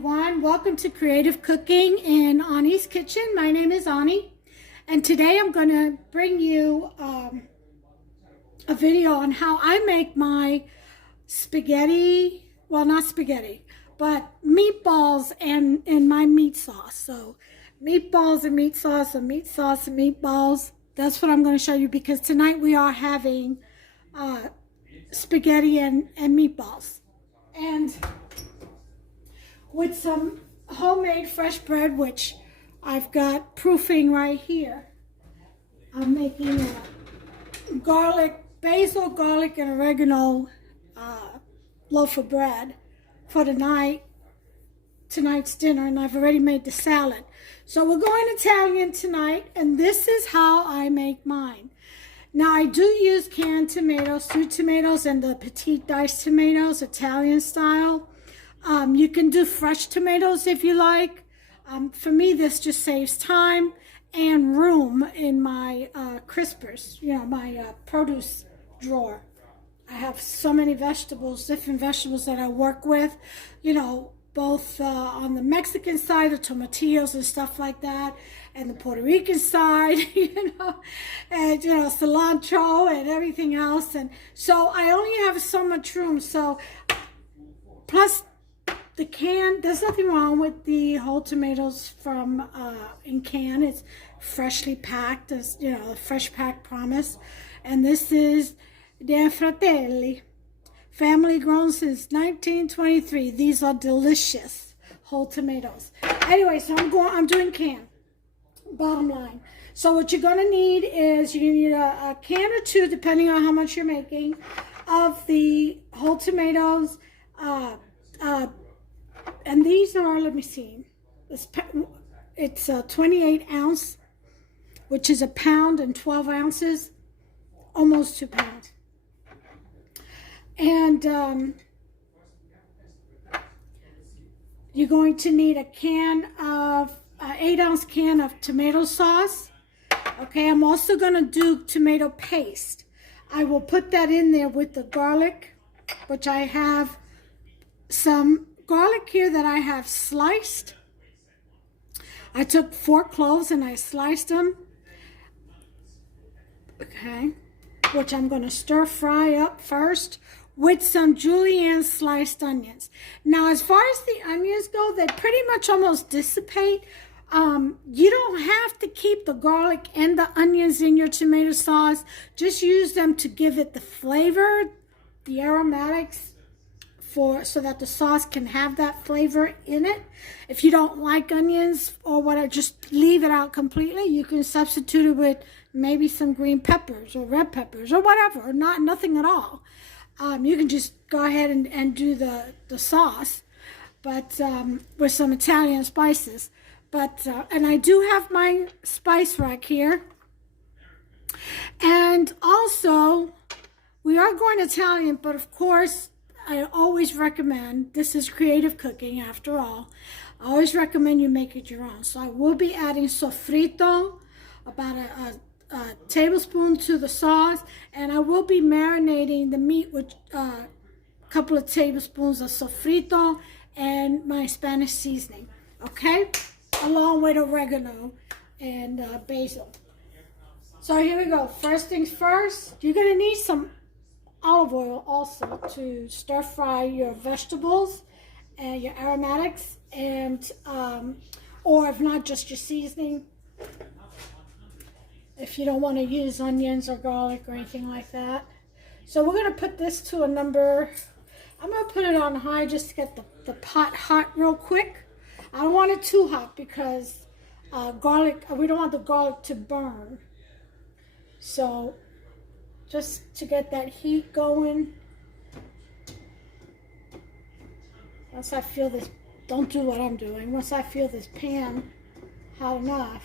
everyone. Welcome to Creative Cooking in Ani's Kitchen. My name is Ani, and today I'm going to bring you a video on how I make my spaghetti, well, not spaghetti, but meatballs and my meat sauce. So meatballs and meat sauce, and meat sauce and meatballs. That's what I'm going to show you, because tonight we are having spaghetti and meatballs. And with some homemade fresh bread, which I've got proofing right here. I'm making a basil, garlic, and oregano loaf of bread for tonight's dinner, and I've already made the salad. So we're going Italian tonight, and this is how I make mine. Now, I do use canned tomatoes, stewed tomatoes, and the petite diced tomatoes, Italian style. You can do fresh tomatoes if you like. For me, this just saves time and room in my crispers, my produce drawer. I have so many vegetables, different vegetables that I work with, both on the Mexican side, the tomatillos and stuff like that, and the Puerto Rican side, and, cilantro and everything else. And so I only have so much room. So, plus the can, there's nothing wrong with the whole tomatoes from in can. It's freshly packed, as a fresh pack promise. And this is De Fratelli, family grown since 1923. These are delicious whole tomatoes. Anyway, so I'm doing can. Bottom line. So what you're gonna need is you need a can or two, depending on how much you're making, of the whole tomatoes. And these are, let me see, it's a 28 ounce, which is a pound and 12 ounces, almost 2 pounds. And you're going to need a can of, 8-ounce can of tomato sauce. Okay, I'm also going to do tomato paste. I will put that in there with the garlic, which I have some garlic here that I have sliced. I took 4 cloves and I sliced them. Okay, which I'm going to stir fry up first with some julienne sliced onions. Now, as far as the onions go, they pretty much almost dissipate. You don't have to keep the garlic and the onions in your tomato sauce. Just use them to give it the flavor, the aromatics, so that the sauce can have that flavor in it. If you don't like onions or whatever, just leave it out completely. You can substitute it with maybe some green peppers or red peppers or whatever, or nothing at all. You can just go ahead and do the sauce, but with some Italian spices. But and I do have my spice rack here. And also, we are going Italian, but of course, I always recommend, this is creative cooking after all, I always recommend you make it your own. So I will be adding sofrito, about a tablespoon to the sauce, and I will be marinating the meat with a couple of tablespoons of sofrito and my Spanish seasoning, okay? Along with oregano and basil. So here we go. First things first, you're gonna need some olive oil also to stir fry your vegetables and your aromatics, and or if not, just your seasoning, if you don't want to use onions or garlic or anything like that. So we're going to put this to a number, I'm going to put it on high just to get the pot hot real quick. I don't want it too hot because garlic, we don't want the garlic to burn. So just to get that heat going. Once I feel this, don't do what I'm doing. Once I feel this pan hot enough,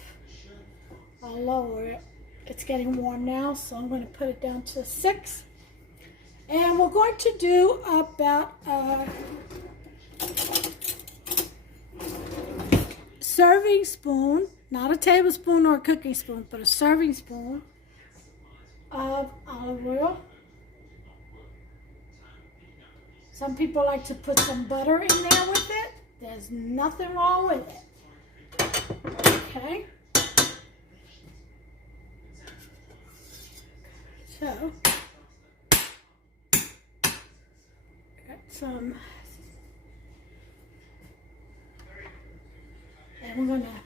I'll lower it. It's getting warm now, so I'm going to put it down to 6. And we're going to do about serving spoon, not a tablespoon or a cooking spoon, but a serving spoon of olive oil. Some people like to put some butter in there with it. There's nothing wrong with it. Okay. So, got some, and we're gonna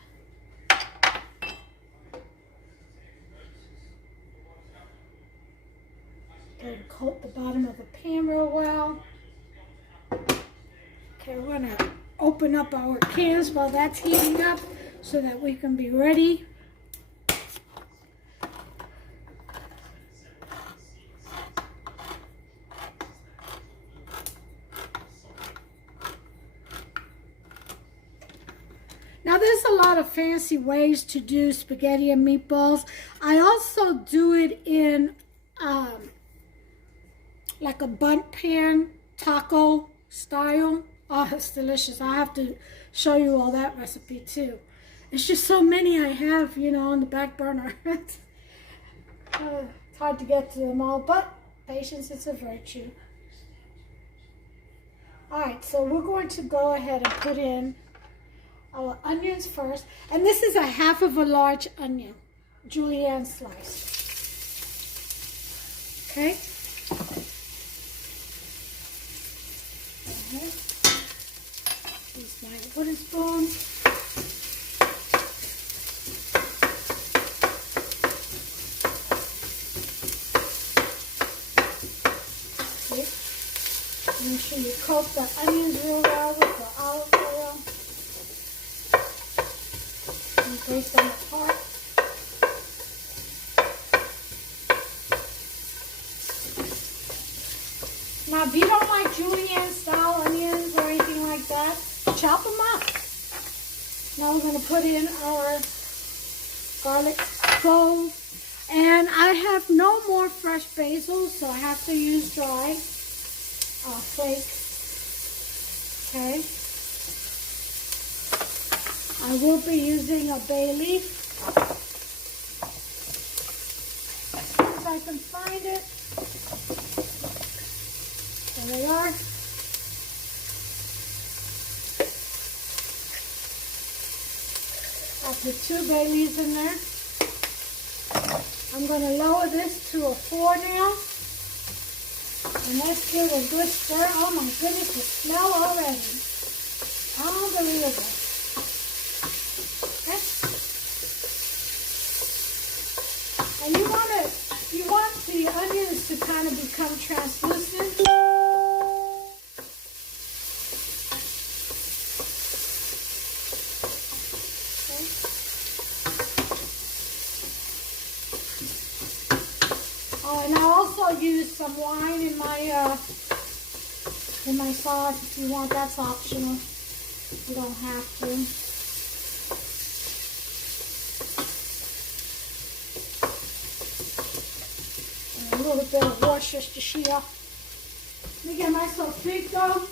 coat the bottom of the pan real well. Okay, we're gonna open up our cans while that's heating up so that we can be ready. Now there's a lot of fancy ways to do spaghetti and meatballs. I also do it in like a bundt pan taco style. Oh, it's delicious. I have to show you all that recipe too. It's just so many I have, you know, on the back burner. It's hard to get to them all, but patience is a virtue. All right, so we're going to go ahead and put in our onions first. And this is a half of a large onion, julienne slice. Okay. Use my wooden spoon. Okay. Make sure you coat the onions real well with the olive oil. And break them apart. Now, if you don't like julienne style onions or anything like that, chop them up. Now we're going to put in our garlic cloves. And I have no more fresh basil, so I have to use dry flakes. Okay. I will be using a bay leaf. As soon as I can find it. There they are. I'll put 2 bay leaves in there. I'm going to lower this to a 4 now. And let's give a good stir. Oh my goodness, the smell already. Unbelievable. Okay. And you want the onions to kind of become translucent. And I also use some wine in my sauce if you want. That's optional. You don't have to. And a little bit of Worcestershire. Let me get my sofrito.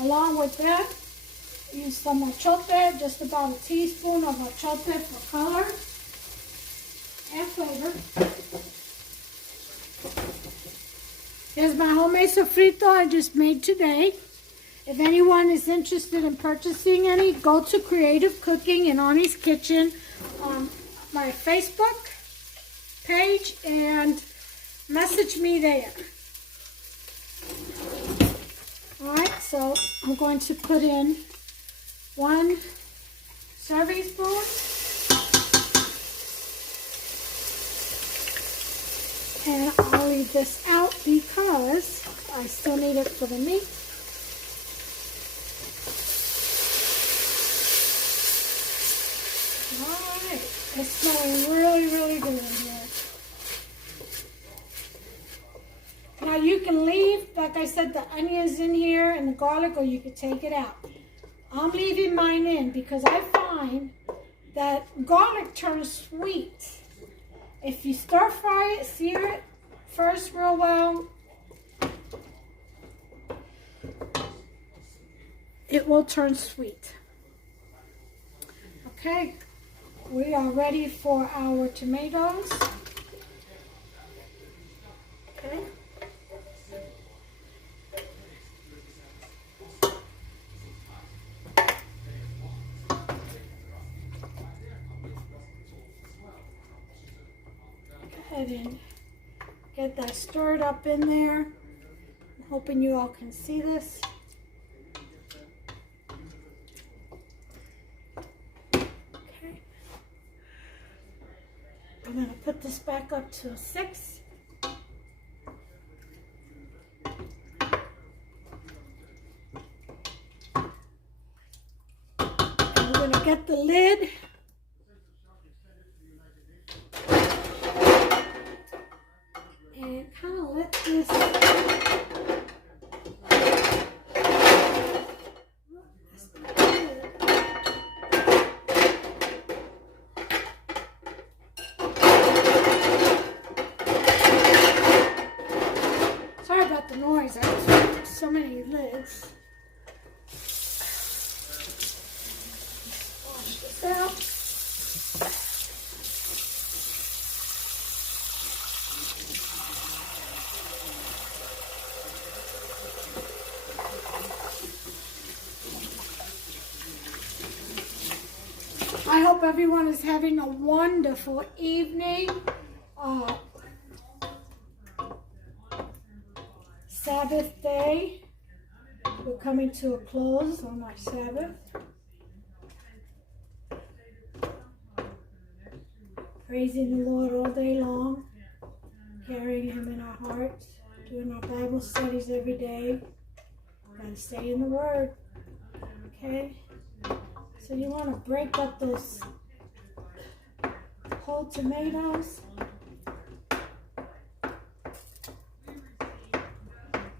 Along with that, use some achote, just about a teaspoon of achote for color and flavor. Here's my homemade sofrito I just made today. If anyone is interested in purchasing any, go to Creative Cooking in Ani's Kitchen on my Facebook page and message me there. Alright, so I'm going to put in 1 serving spoon. And I'll leave this out because I still need it for the meat. Alright, it's smelling really, really good in here. Now you can leave, like I said, the onions in here and the garlic, or you could take it out. I'm leaving mine in because I find that garlic turns sweet. If you stir fry it, sear it first real well, it will turn sweet. Okay, we are ready for our tomatoes. Okay, ahead and get that stirred up in there. I'm hoping you all can see this. Okay. I'm going to put this back up to a 6. And we're going to get the lid. And kind of let this sorry about the noise. I have so many lids. Wash this out. I hope everyone is having a wonderful evening. Sabbath day. We're coming to a close on our Sabbath. Praising the Lord all day long. Carrying Him in our hearts. Doing our Bible studies every day. Gotta stay in the Word. Okay? So you want to break up those whole tomatoes.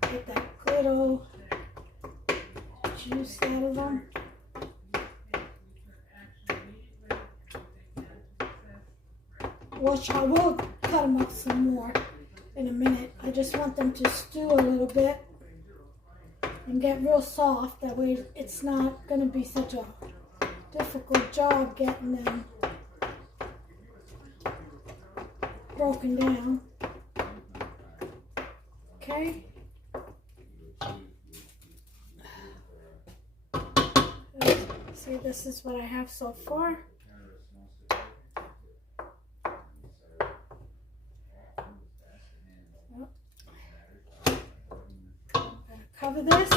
Get that good old juice out of them. Which I will cut them up some more in a minute. I just want them to stew a little bit and get real soft. That way it's not going to be such a difficult job getting them broken down. Okay. See, this is what I have so far. Cover this.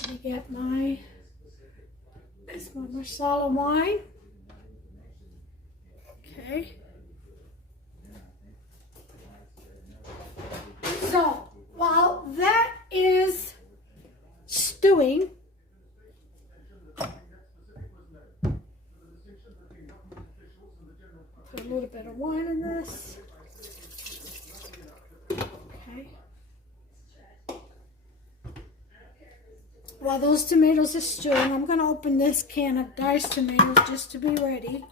Let me get my masala wine. Okay. So while that is stewing, put a little bit of wine in this. Okay. While those tomatoes are stewing, I'm going to open this can of diced tomatoes just to be ready.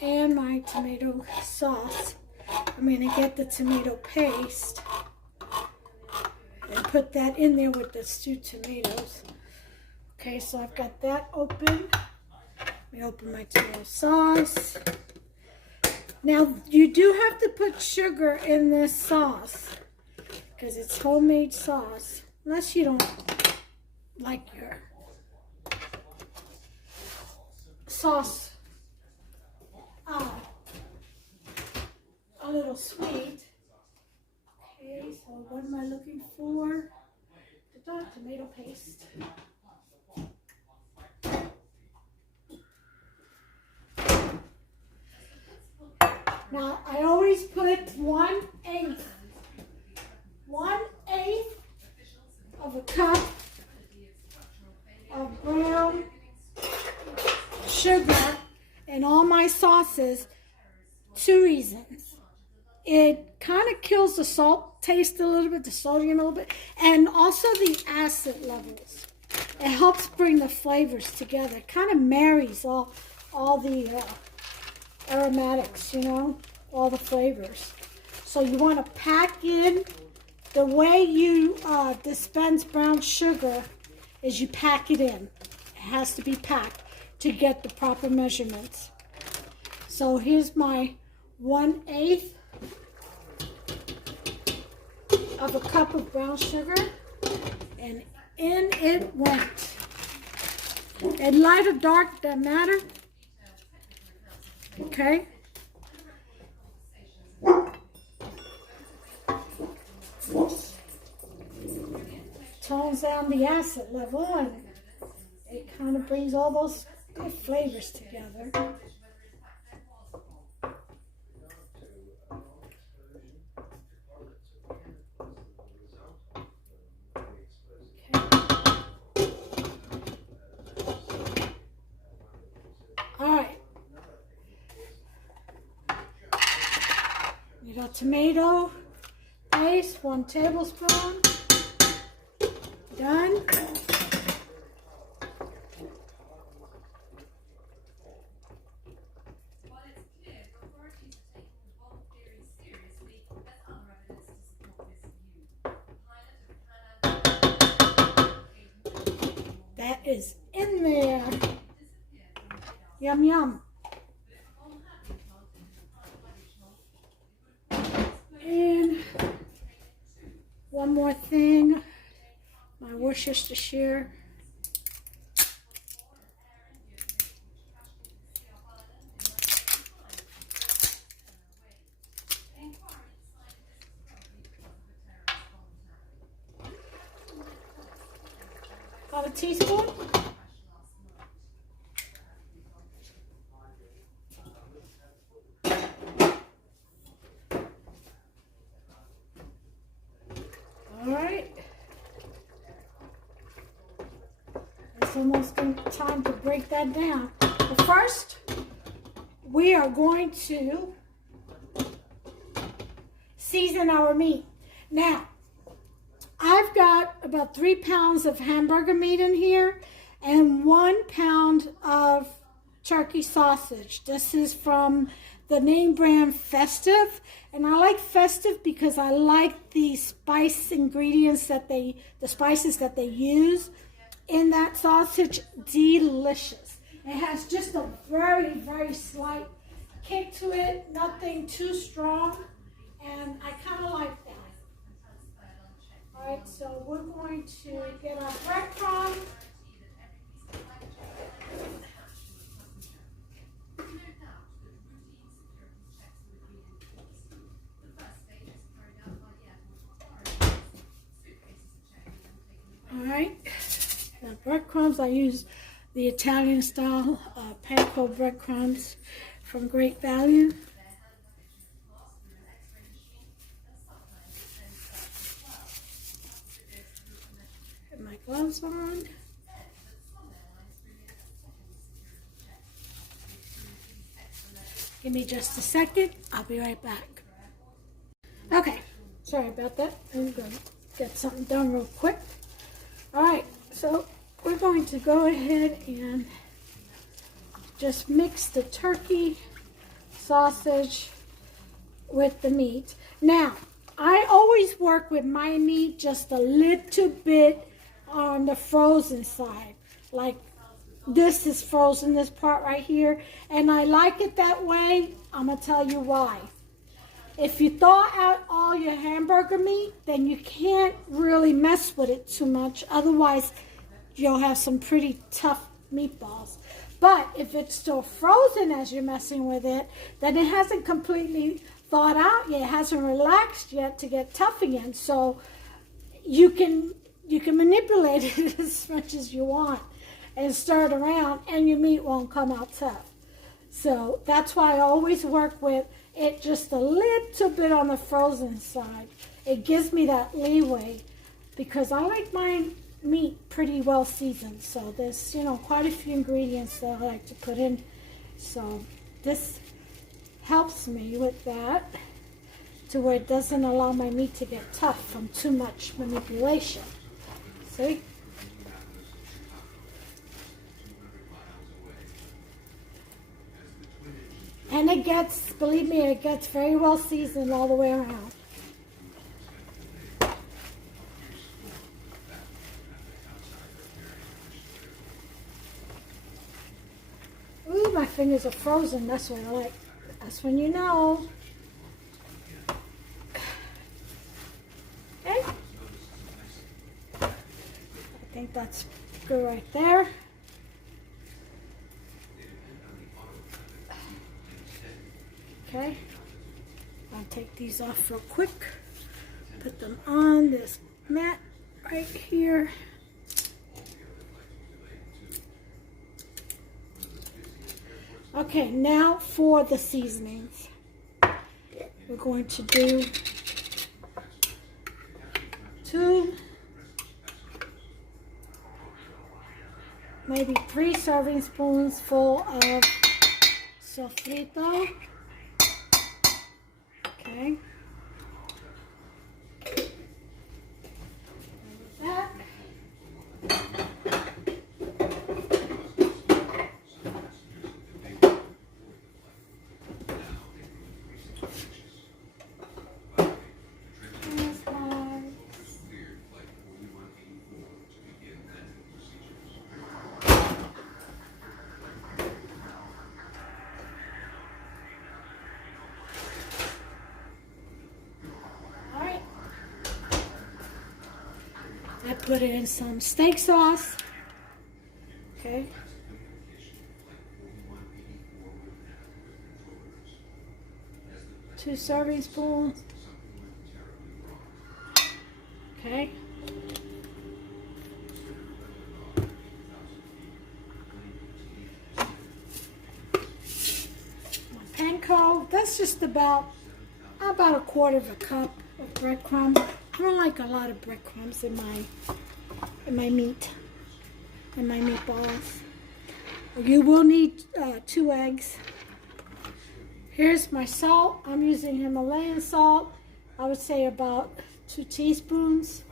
And my tomato sauce. I'm going to get the tomato paste and put that in there with the stewed tomatoes. Okay, so I've got that open. Let me open my tomato sauce. Now, you do have to put sugar in this sauce because it's homemade sauce. Unless you don't like your sauce a little sweet. Okay, so what am I looking for? The tomato paste. Now, I always put 1/8 of a cup of brown sugar in all my sauces. 2 reasons. It kind of kills the salt taste a little bit, the sodium a little bit, and also the acid levels. It helps bring the flavors together. It kind of marries all the aromatics, you know, all the flavors. So you want to pack in, the way you dispense brown sugar is you pack it in. It has to be packed to get the proper measurements. So here's my 1/8 of a cup of brown sugar, and in it went. And light or dark, doesn't matter. Okay, tones down the acid level, and it kind of brings all those good flavors together. Alright, we got tomato paste, 1 tablespoon, done. That is in there. Yum, yum. And one more thing, my Worcestershire. About a teaspoon. Alright, it's almost time to break that down. But first, we are going to season our meat. Now, I've got about 3 pounds of hamburger meat in here and 1 pound of turkey sausage. This is from the name brand Festive, and I like Festive because I like the spice ingredients that the spices that they use in that sausage. Delicious. It has just a very, very slight kick to it, nothing too strong, and I kind of like that. All right, so we're going to get our breadcrumbs. Alright, the breadcrumbs, I use the Italian style panko breadcrumbs from Great Value. Put my gloves on. Give me just a second, I'll be right back. Okay, sorry about that. I'm going to get something done real quick. Alright, so we're going to go ahead and just mix the turkey sausage with the meat. Now, I always work with my meat just a little bit on the frozen side. Like this is frozen, this part right here, and I like it that way. I'm going to tell you why. If you thaw out all your hamburger meat, then you can't really mess with it too much. Otherwise, you'll have some pretty tough meatballs. But if it's still frozen as you're messing with it, then it hasn't completely thawed out yet. It hasn't relaxed yet to get tough again. So you can manipulate it as much as you want and stir it around, and your meat won't come out tough. So that's why I always work with it just a little bit on the frozen side. It gives me that leeway because I like my meat pretty well seasoned. So there's, you know, quite a few ingredients that I like to put in. So this helps me with that to where it doesn't allow my meat to get tough from too much manipulation. See? And it gets, believe me, it gets very well seasoned all the way around. Ooh, my fingers are frozen. That's what I like. That's when you know. Okay. I think that's good right there. Okay, I'll take these off real quick. put them on this mat right here. Okay, now for the seasonings. We're going to do 2, maybe 3 serving spoons full of sofrito. Okay. That. I put it in some steak sauce. Okay. Two serving spoons. Okay. Panko, that's just about a 1/4 of a cup of breadcrumbs. I don't like a lot of breadcrumbs in my meat, in my meatballs. You will need 2 eggs. Here's my salt. I'm using Himalayan salt. I would say about 2 teaspoons.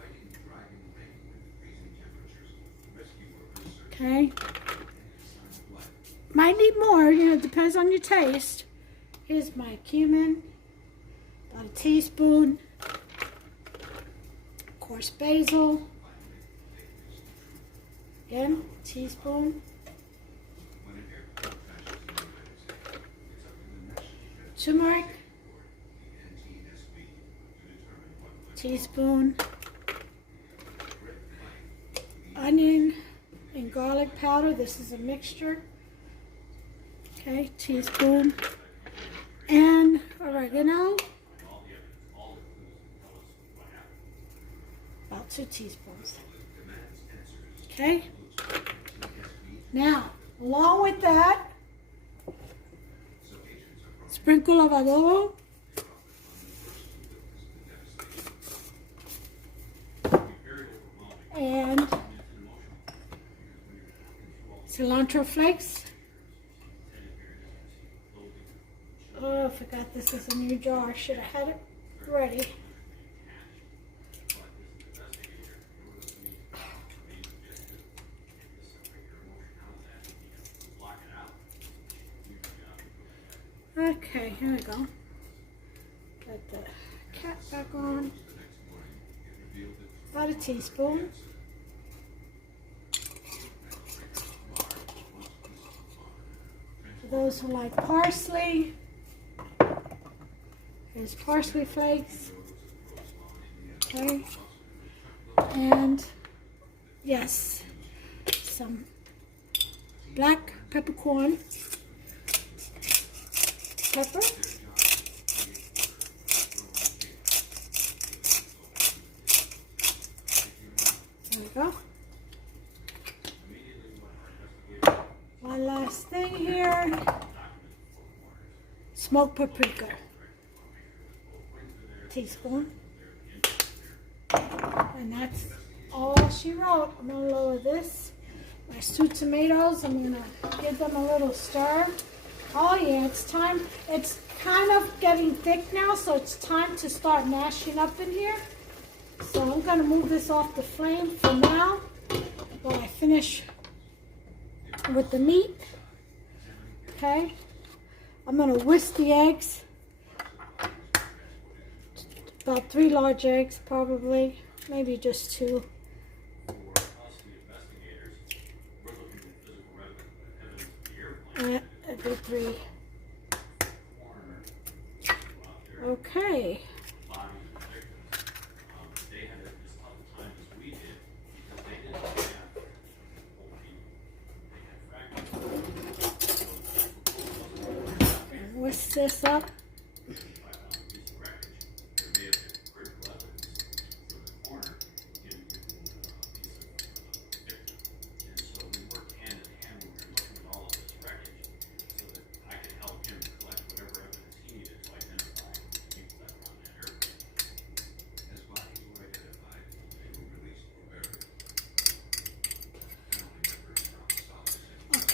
Okay. Might need more, you know, it depends on your taste. Here's my cumin, about a teaspoon. Of course, basil. Again, teaspoon. Turmeric. Teaspoon. Onion and garlic powder. This is a mixture. Okay, teaspoon. And oregano. About 2 teaspoons. Okay. Now, along with that, sprinkle of adobo. And cilantro flakes. Oh, I forgot this is a new jar. Should have had it ready. Okay, here we go. Get the cap back on. About a teaspoon. For those who like parsley, here's parsley flakes. Okay. And yes, some black peppercorn. Pepper. There we go. One last thing here. Smoked paprika. Teaspoon. And that's all she wrote. I'm going to lower this. My stewed tomatoes, I'm going to give them a little stir. Oh yeah, it's time. It's kind of getting thick now, so it's time to start mashing up in here. So I'm going to move this off the flame for now while I finish with the meat. Okay. I'm going to whisk the eggs. About 3 large eggs, probably. Maybe just 2. Every 3. Okay. And whisk this up.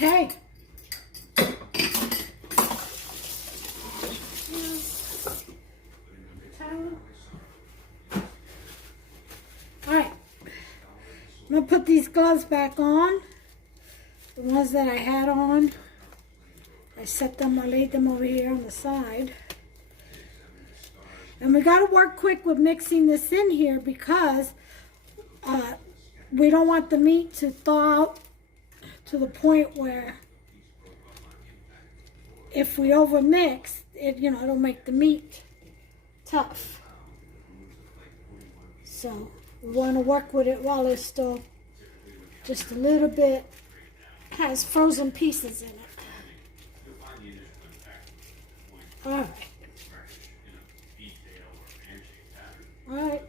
Okay. Alright. I'm going to put these gloves back on. The ones that I had on. I set them, I laid them over here on the side. And we got to work quick with mixing this in here because we don't want the meat to thaw out to the point where if we over mix it, you know, it'll make the meat tough. So we want to work with it while it's still just a little bit has frozen pieces in it. All right. All right.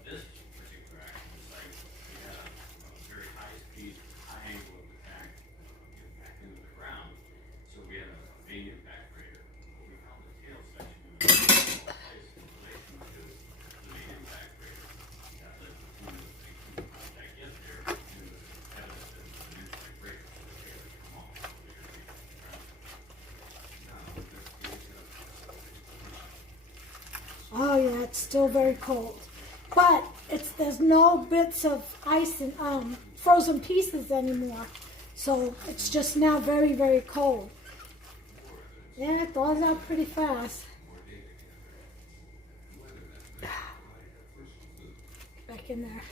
Oh yeah, it's still very cold, but there's no bits of ice and frozen pieces anymore, so it's just now very, very cold. Yeah, it thaws out pretty fast. Back in there.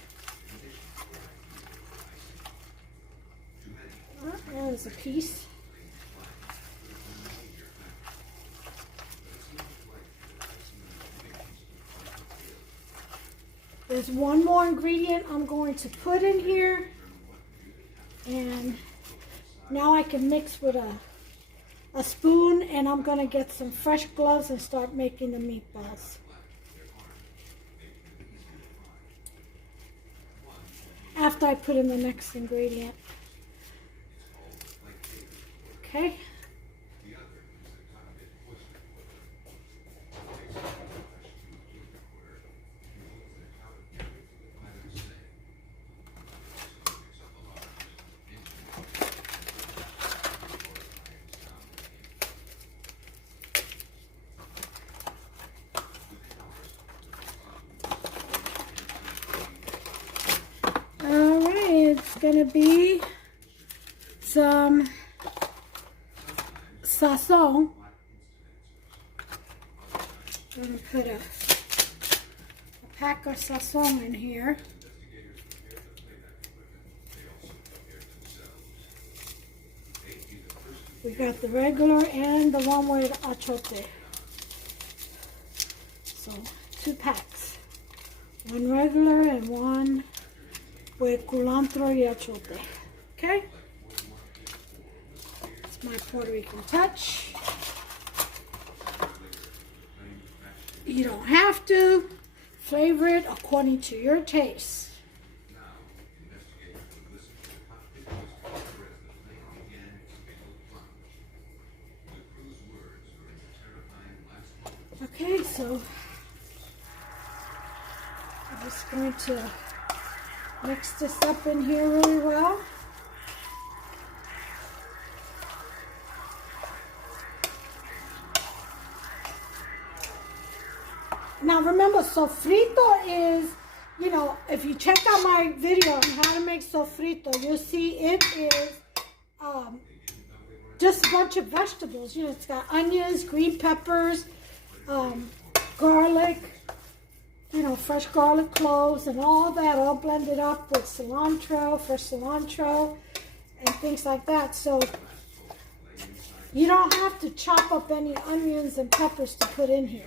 Oh, there's a piece. There's one more ingredient I'm going to put in here, and now I can mix with a spoon, and I'm going to get some fresh gloves and start making the meatballs. After I put in the next ingredient. Okay. It's gonna be some sazon. I'm gonna put a pack of sazon in here. We got the regular and the one with achote. So 2 packs. One regular and one with culantro y achote. Okay? It's my Puerto Rican touch. You don't have to. Flavor it according to your taste. Okay, so I'm just going to mix this up in here really well. Now remember, sofrito is, you know, if you check out my video on how to make sofrito, you'll see it is just a bunch of vegetables. You know, it's got onions, green peppers, garlic, you know, fresh garlic cloves and all that, all blended up with cilantro, fresh cilantro, and things like that. So you don't have to chop up any onions and peppers to put in here.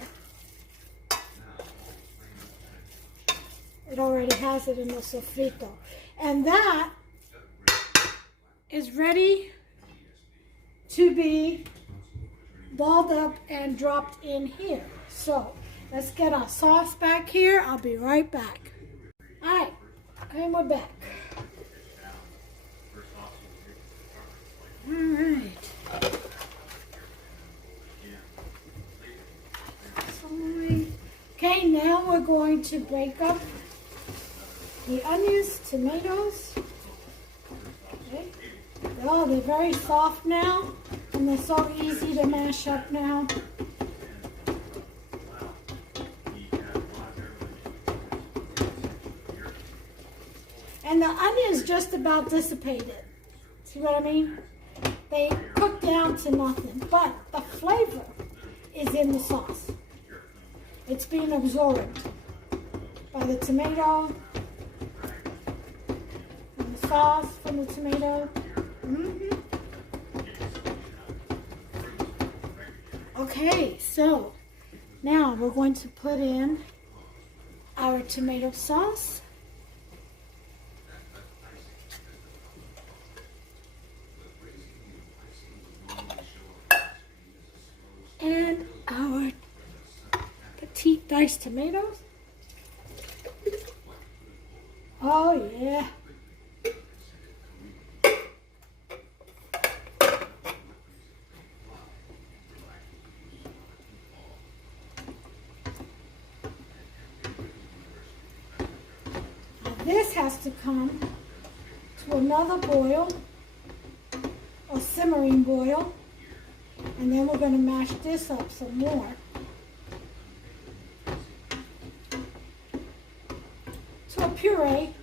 It already has it in the sofrito. And that is ready to be balled up and dropped in here. So let's get our sauce back here. I'll be right back. All right, and we're back. All right. Okay, now we're going to break up the onions, tomatoes. Okay. Oh, they're very soft now, and they're so easy to mash up now. And the onions just about dissipated. See what I mean? They cook down to nothing, but the flavor is in the sauce. It's being absorbed by the tomato and the sauce from the tomato. Okay, so now we're going to put in our tomato sauce. And our petite diced tomatoes. Oh yeah. Now this has to come to another boil, a simmering boil. And then we're going to mash this up some more. To a puree.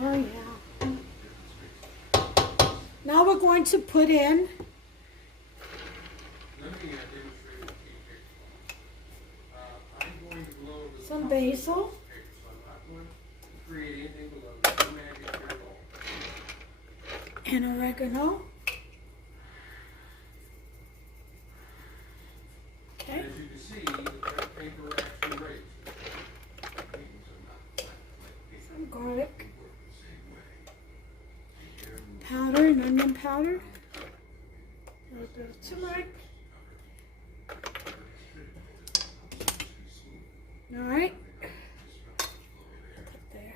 Oh yeah. Now we're going to put in some basil and oregano. Okay. Some garlic powder and onion powder. A little bit of turmeric. All right. Put there.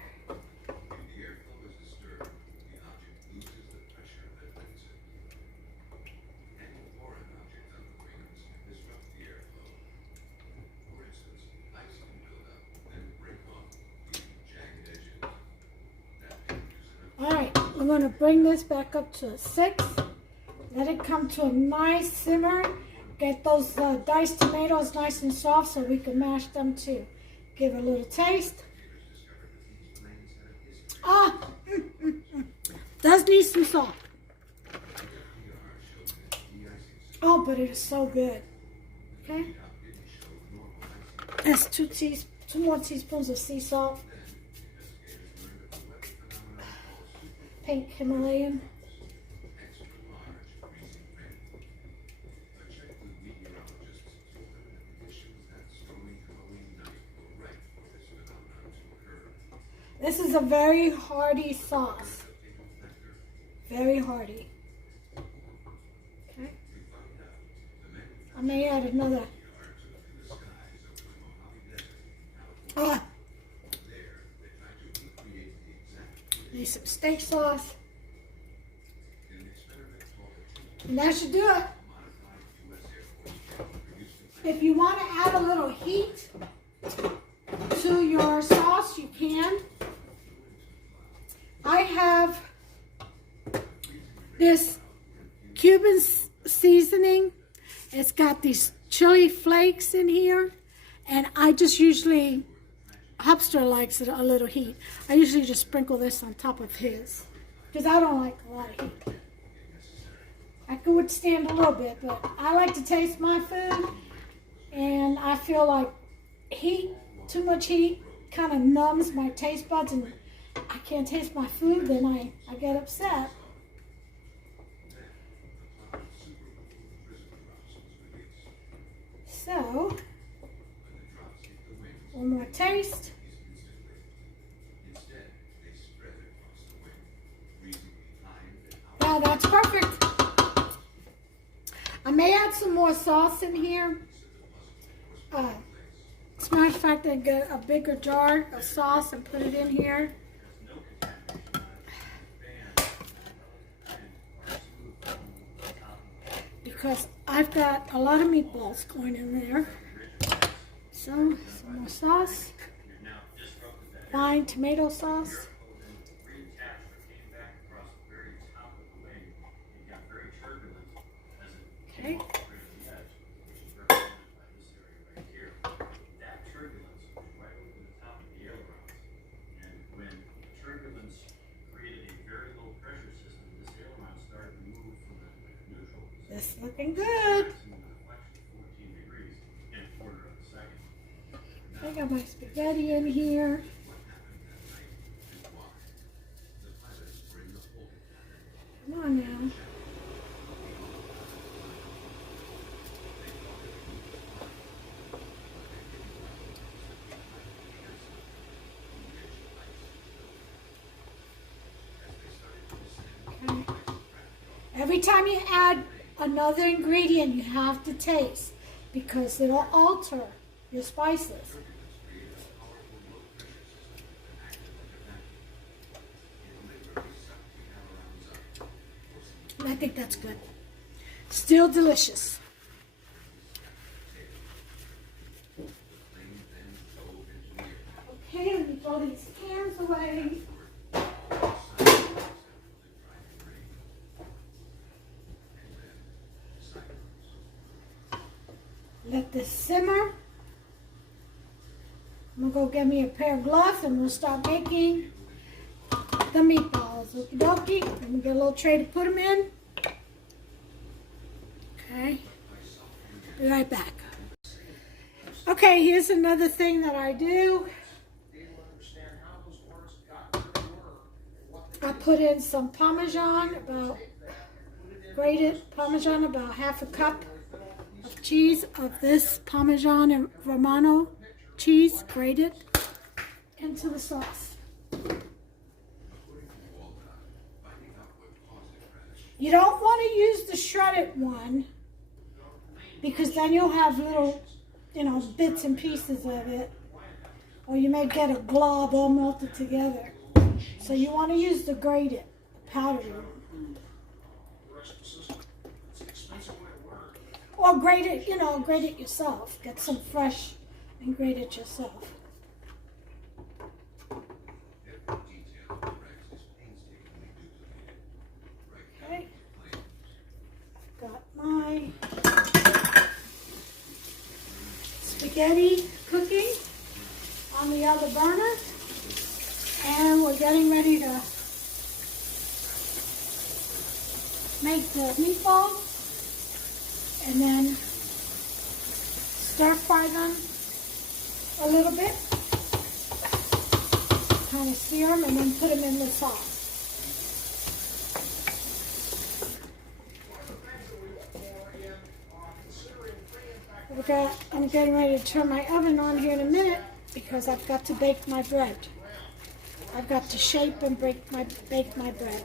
All right, we're going to bring this back up to a 6. Let it come to a nice simmer. Get those diced tomatoes nice and soft so we can mash them too. Give it a little taste. Does need some salt. Oh, but it is so good. Okay. That's 2 more teaspoons of sea salt. Pink Himalayan. This is a very hearty sauce. Very hearty. Okay. I may add another. Need some steak sauce. And that should do it. If you want to add a little heat to your sauce, you can. I have this Cuban seasoning. It's got these chili flakes in here, and I just usually, Hubster likes it a little heat. I usually just sprinkle this on top of his because I don't like a lot of heat. I could withstand a little bit, but I like to taste my food, and I feel like heat, too much heat, kind of numbs my taste buds, and I can't taste my food, then I get upset. So, one more taste. Now that's perfect. I may add some more sauce in here. As a matter of fact, I get a bigger jar of sauce and put it in here. because I've got a lot of meatballs going in there. So, some more sauce. Fine tomato sauce. Okay. This is looking good. I got my spaghetti in here. Come on now. Okay. Every time you add another ingredient, you have to taste because it'll alter your spices. I think that's good. Still delicious. Okay, let me throw these cans away. Let this simmer. I'm gonna go get me a pair of gloves and we'll start making the meatballs. Okie dokie. Let me get a little tray to put them in. Okay. Be right back. Okay, here's another thing that I do. I put in some Parmesan, grated Parmesan, about half a cup of cheese of this Parmesan and Romano cheese, grated, into the sauce. You don't want to use the shredded one because then you'll have little, bits and pieces of it, or you may get a glob all melted together. So you want to use the grated, powdered one. Or grate it, grate it yourself. Get some fresh and grate it yourself. Okay. Got my spaghetti cooking on the other burner. And we're getting ready to make the meatballs and then stir fry them a little bit, kind of sear them and then put them in the sauce. I'm getting ready to turn my oven on here in a minute because I've got to bake my bread. I've got to shape and bake my bread.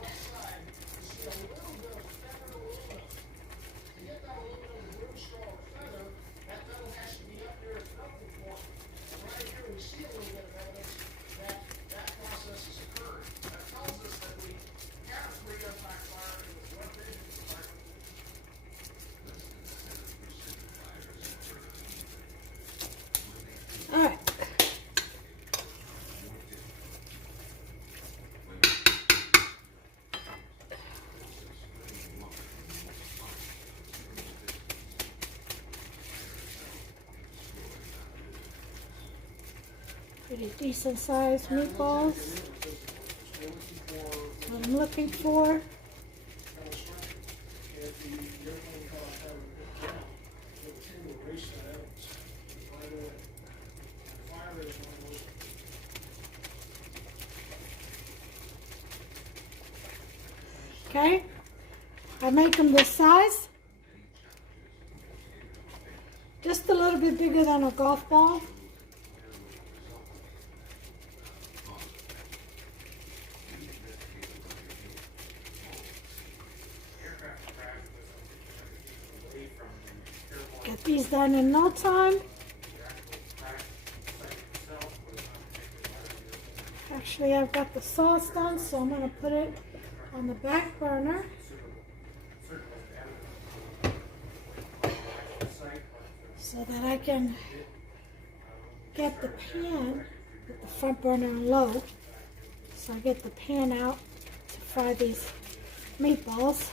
All right. Pretty decent sized meatballs. What I'm looking for. Okay, I make them this size, just a little bit bigger than a golf ball. Get these done in no time. Actually, I've got the sauce done, so I'm going to put it on the back burner. so that I can get the pan, put the front burner on low, so I get the pan out to fry these meatballs.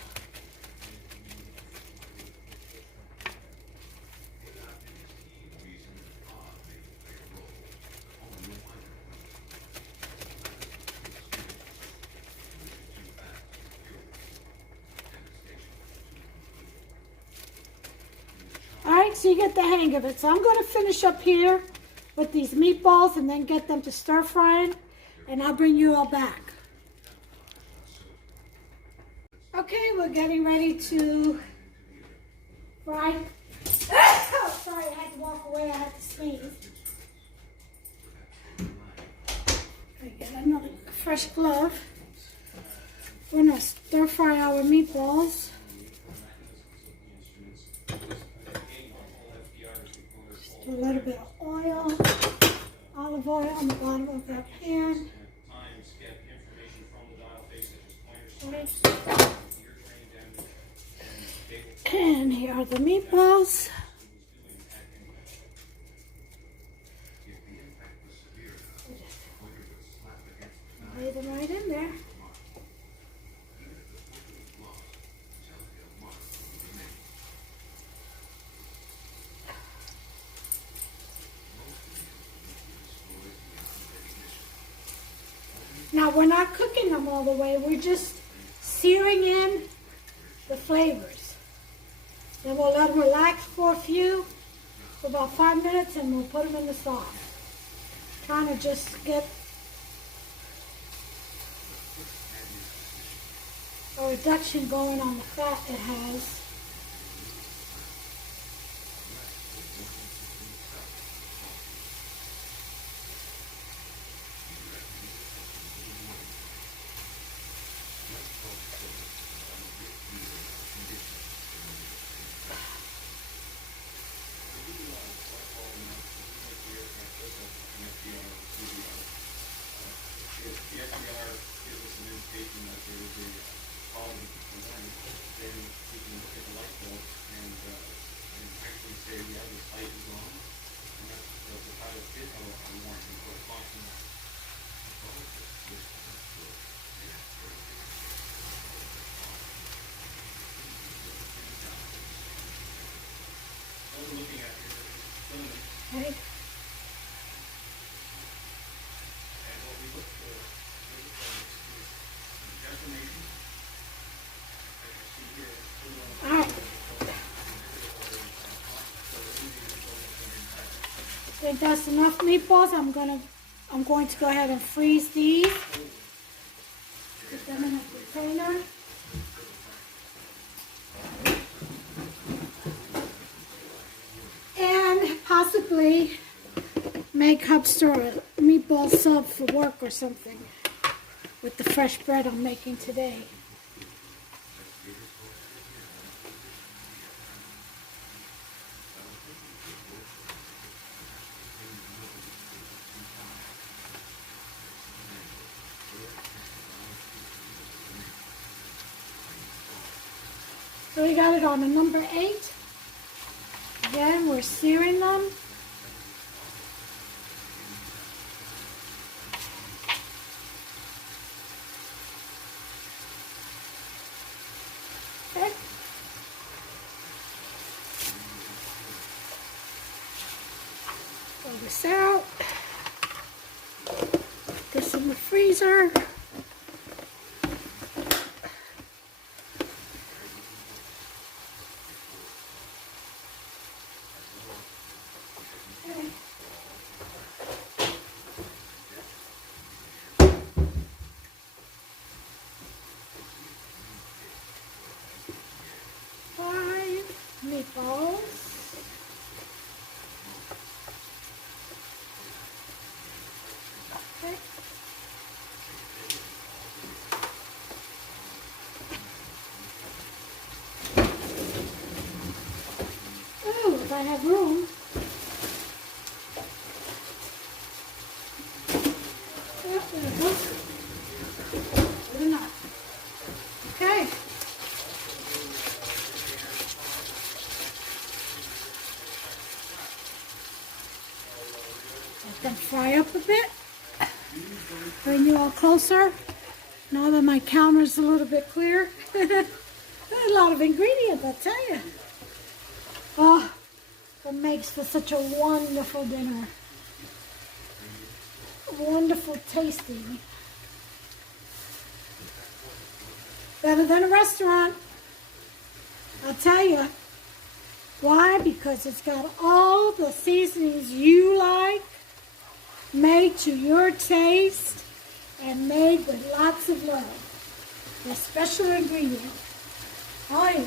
Alright, so you get the hang of it. So I'm going to finish up here with these meatballs and then get them to stir frying, and I'll bring you all back. Okay, we're getting ready to fry. Oh, sorry, I had to walk away. I had to sneeze. I get another fresh glove. We're going to stir fry our meatballs. Just do a little bit of oil, olive oil on the bottom of that pan. Okay. And here are the meatballs. Lay them right in there. Now we're not cooking them all the way, we're just searing in the flavors. Then we'll let them relax for about 5 minutes, and we'll put them in the sauce. Trying to just get a reduction going on the fat it has. Okay. All right. I think that's enough meatballs. I'm going to go ahead and freeze these. Put them in a container. And possibly make Hubster a meatball sub for work or something with the fresh bread I'm making today. So we got it on a number 8. Again, we're searing them. Okay. Throw this out. Put this in the freezer. Meatballs. Okay. Ooh, if I have room. Yep, there it goes. Good enough. Okay. closer. Now that my counter's a little bit clear. A lot of ingredients, I'll tell you. Oh, it makes for such a wonderful dinner. Wonderful tasting. Better than a restaurant. I'll tell you. Why? Because it's got all the seasonings you like, made to your taste, and made with lots of love. The special ingredient. Oh yeah.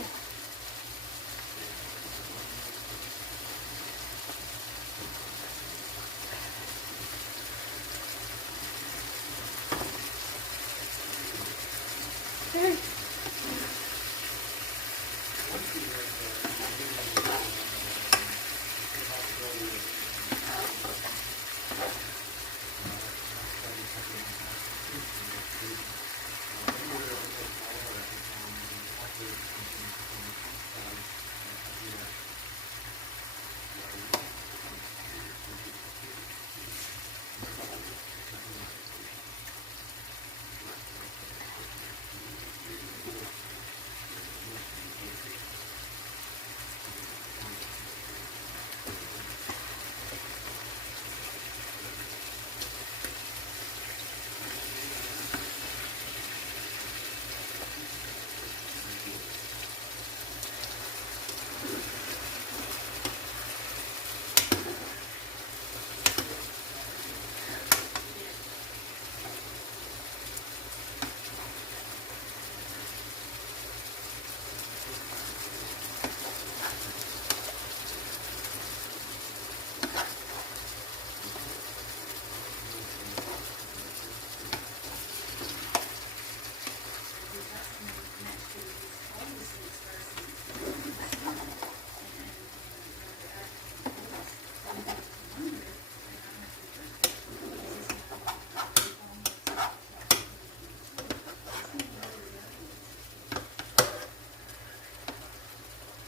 Okay.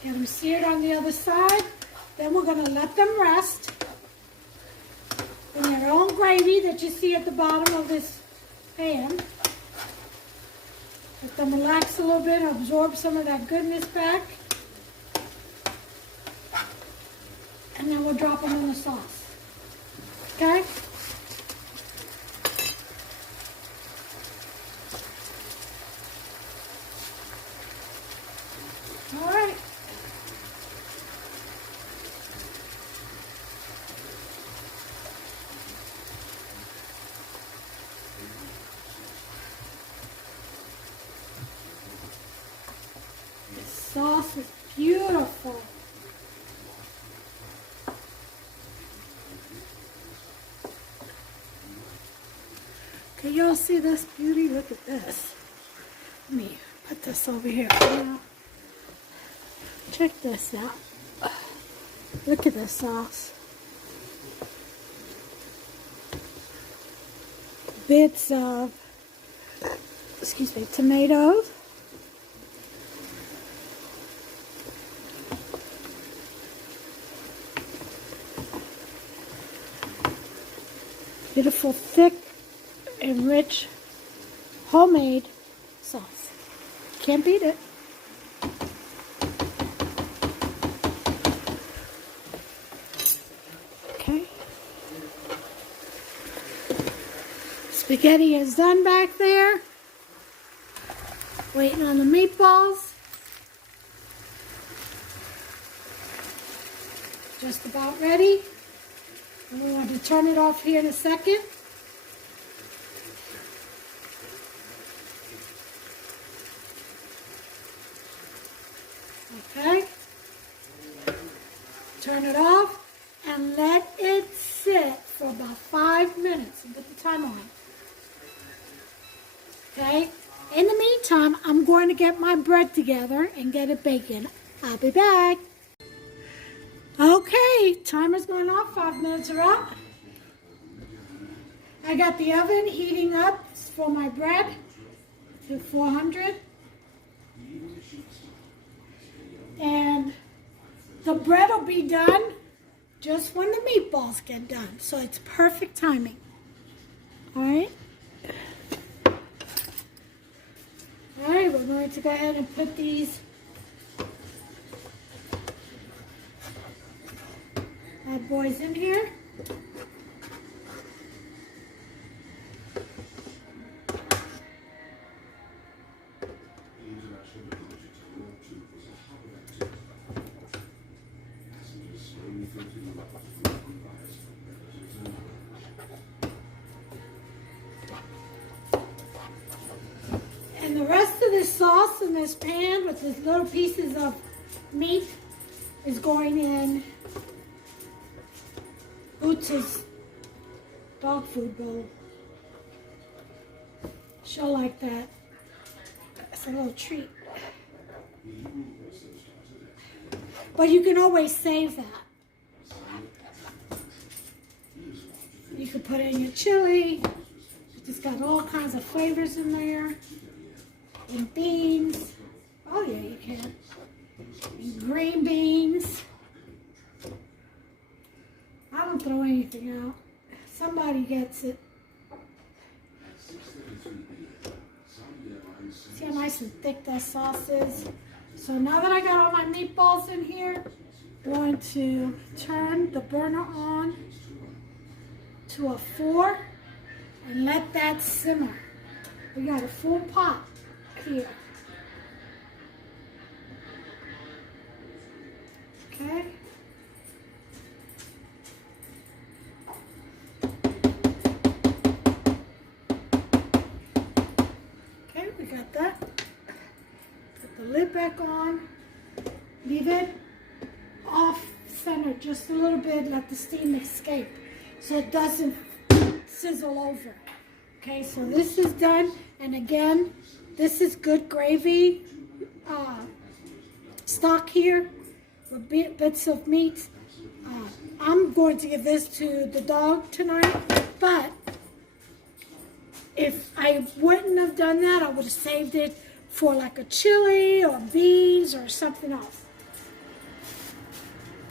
Get them seared on the other side. Then we're going to let them rest in their own gravy that you see at the bottom of this pan. Let them relax a little bit, absorb some of that goodness back. And then we'll drop them in the sauce. Okay? All right. The sauce is beautiful. Can y'all see this beauty? Look at this. Let me put this over here for now. Check this out. Look at this sauce. Bits of, excuse me, tomatoes. Beautiful, thick and rich homemade sauce. Can't beat it. Okay. Spaghetti is done back there. Waiting on the meatballs. Just about ready. I'm going to turn it off here in a second. Okay. Turn it off and let it sit for about 5 minutes and put the timer on. Okay. In the meantime, I'm going to get my bread together and get it baking. I'll be back. Okay, timer's going off. 5 minutes are up. I got the oven heating up for my bread to 400. And the bread will be done just when the meatballs get done. So it's perfect timing. All right. go ahead and put these bad boys in here. And the rest of this sauce in this pan with these little pieces of meat is going in Boots' dog food bowl. She'll like that. It's a little treat. But you can always save that. You could put in your chili. It's got all kinds of flavors in there. And beans. Oh yeah, you can. And green beans. I don't throw anything out. Somebody gets it. See how nice and thick that sauce is? So now that I got all my meatballs in here, I'm going to turn the burner on to a 4 and let that simmer. We got a full pot here. Okay. Okay, we got that. Put the lid back on. Leave it off center just a little bit, let the steam escape so it doesn't sizzle over. Okay, so this is done, and again, this is good gravy stock here with bits of meat. I'm going to give this to the dog tonight, but if I wouldn't have done that, I would have saved it for like a chili or beans or something else.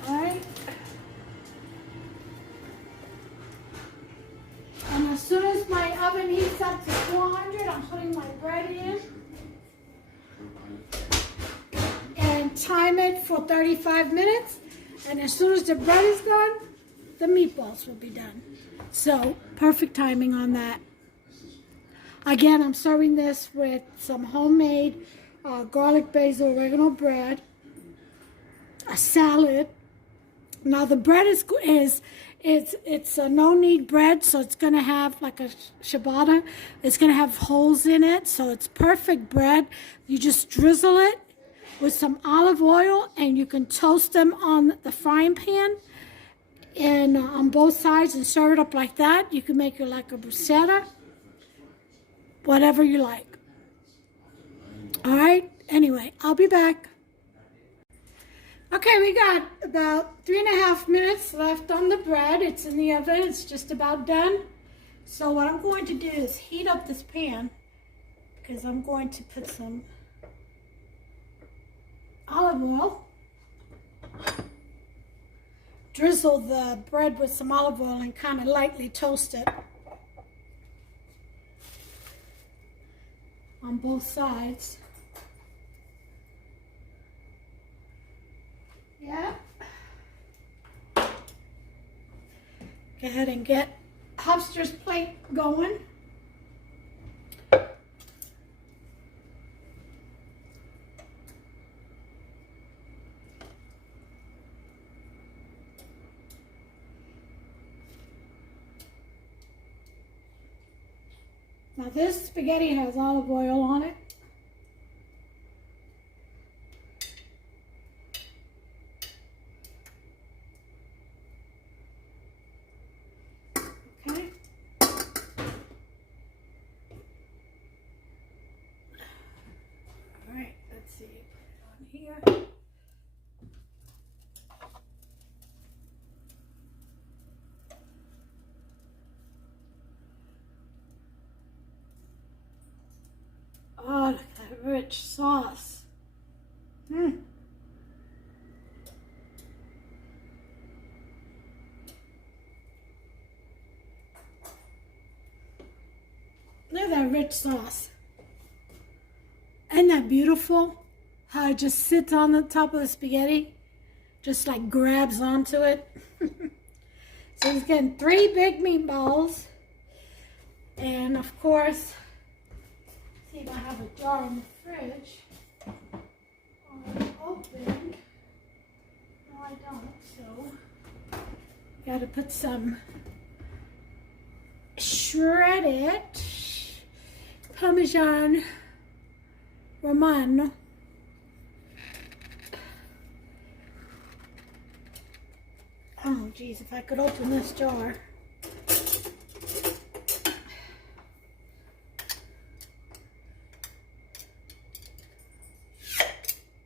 All right. And as soon as my oven heats up to 400, I'm putting my bread in. And time it for 35 minutes. And as soon as the bread is done, the meatballs will be done. So, perfect timing on that. Again, I'm serving this with some homemade garlic basil oregano bread, a salad. Now the bread it's a no-knead bread, so it's gonna have like a ciabatta. It's gonna have holes in it, so it's perfect bread. You just drizzle it with some olive oil, and you can toast them on the frying pan and on both sides and serve it up like that. You can make it like a bruschetta, whatever you like. All right. Anyway, I'll be back. Okay, we got about 3.5 minutes left on the bread. It's in the oven. It's just about done. So what I'm going to do is heat up this pan because I'm going to put some olive oil. Drizzle the bread with some olive oil and kind of lightly toast it on both sides. Yeah. Go ahead and get Hopster's plate going. Now this spaghetti has olive oil on it. Okay. All right, let's see. Put it on here. Oh, look at that rich sauce. Look at that rich sauce. Isn't that beautiful? How it just sits on the top of the spaghetti. Just like grabs onto it. So he's getting 3 big meatballs. And of course, see if I have a jar in the fridge. Open. No, I don't. So, gotta put some shredded Parmesan Romano. Oh, geez, if I could open this jar.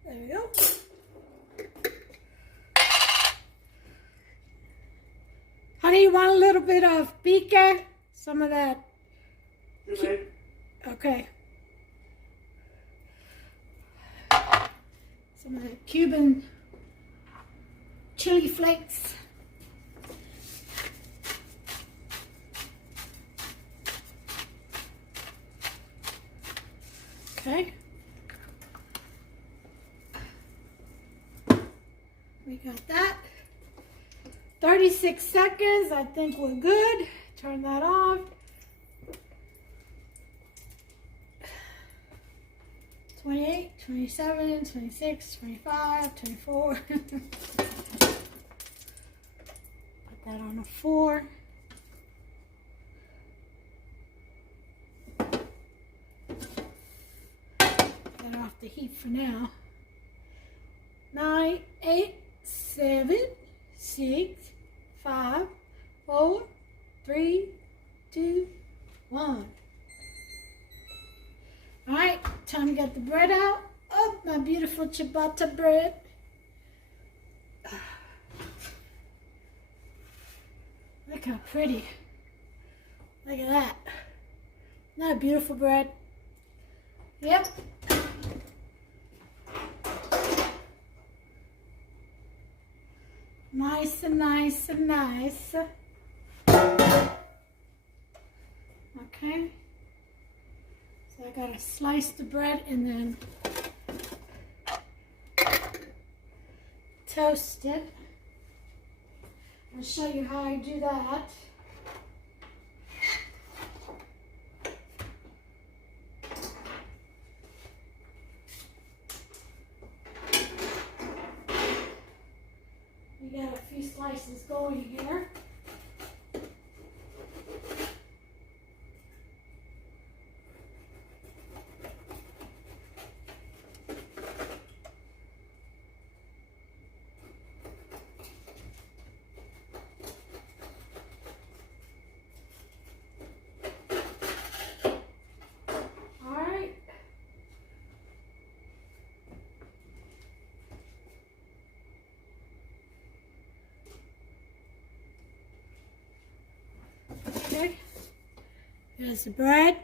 There we go. Honey, you want a little bit of pique? Some of that. Okay. Some of the Cuban chili flakes. Okay. We got that. 36 seconds. I think we're good. Turn that off. 28, 27, 26, 25, 24. Put that on a 4. Get off the heat for now. 9, 8, 7, 6, 5, 4, 3, 2, 1. All right, time to get the bread out. Oh, my beautiful ciabatta bread. Look how pretty. Look at that. Isn't that a beautiful bread? Yep. Nice and nice and nice. Okay. So I gotta slice the bread and then toast it. I'll show you how I do that. We got a few slices going here. Okay, here's the bread.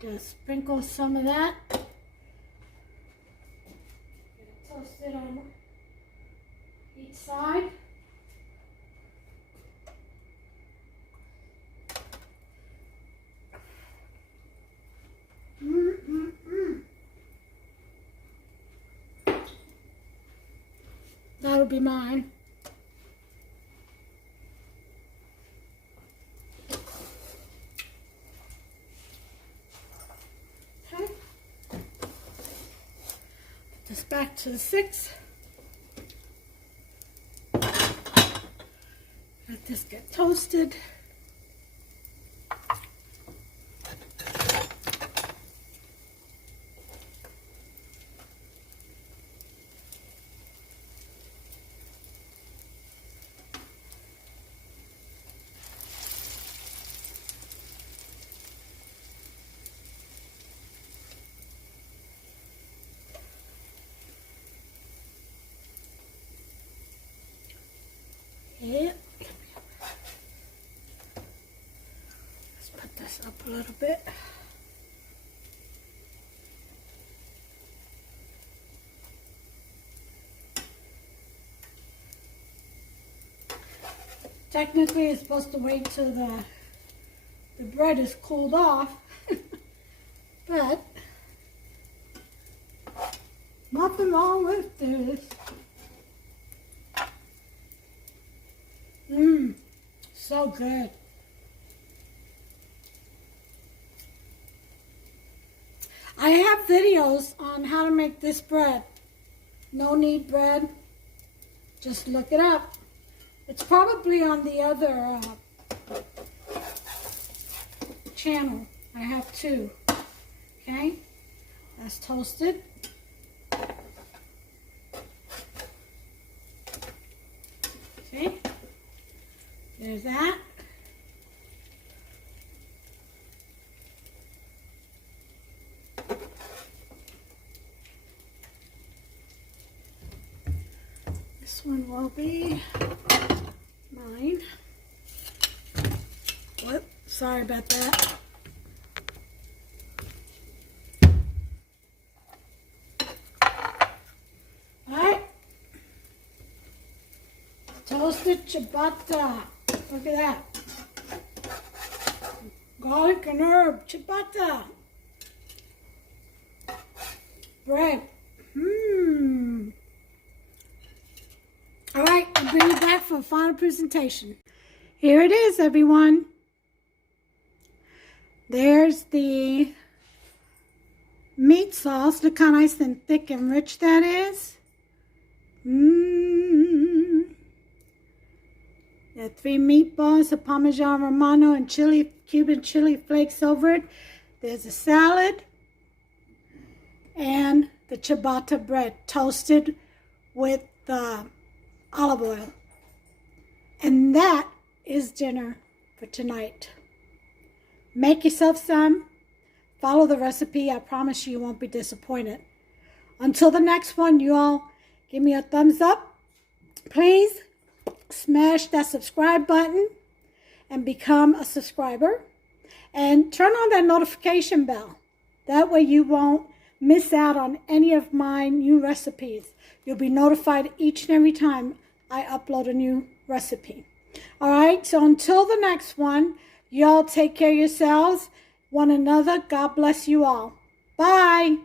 Just sprinkle some of that. Toast it on each side. That'll be mine. This back to the 6. Let this get toasted. Yeah. Let's put this up a little bit. Technically, it's supposed to wait till the bread is cooled off, but Nothing wrong with this. Mmm, so good. I have videos on how to make this bread. No knead bread. Just look it up. It's probably on the other channel. I have two. Okay, that's toasted. See, there's that. This one will be mine. Whoop, sorry about that. Alright. Toasted ciabatta. Look at that. Garlic and herb ciabatta. Bread. Alright, I'll bring you back for a final presentation. Here it is, everyone. There's the meat sauce. Look how nice and thick and rich that is. There are 3 meatballs, a Parmesan Romano and Cuban chili flakes over it. There's a salad and the ciabatta bread toasted with olive oil. And that is dinner for tonight. Make yourself some. Follow the recipe. I promise you won't be disappointed. Until the next one, you all give me a thumbs up. Please smash that subscribe button and become a subscriber. And turn on that notification bell. That way you won't miss out on any of my new recipes. You'll be notified each and every time I upload a new recipe. All right, so until the next one, y'all take care of yourselves, one another. God bless you all. Bye.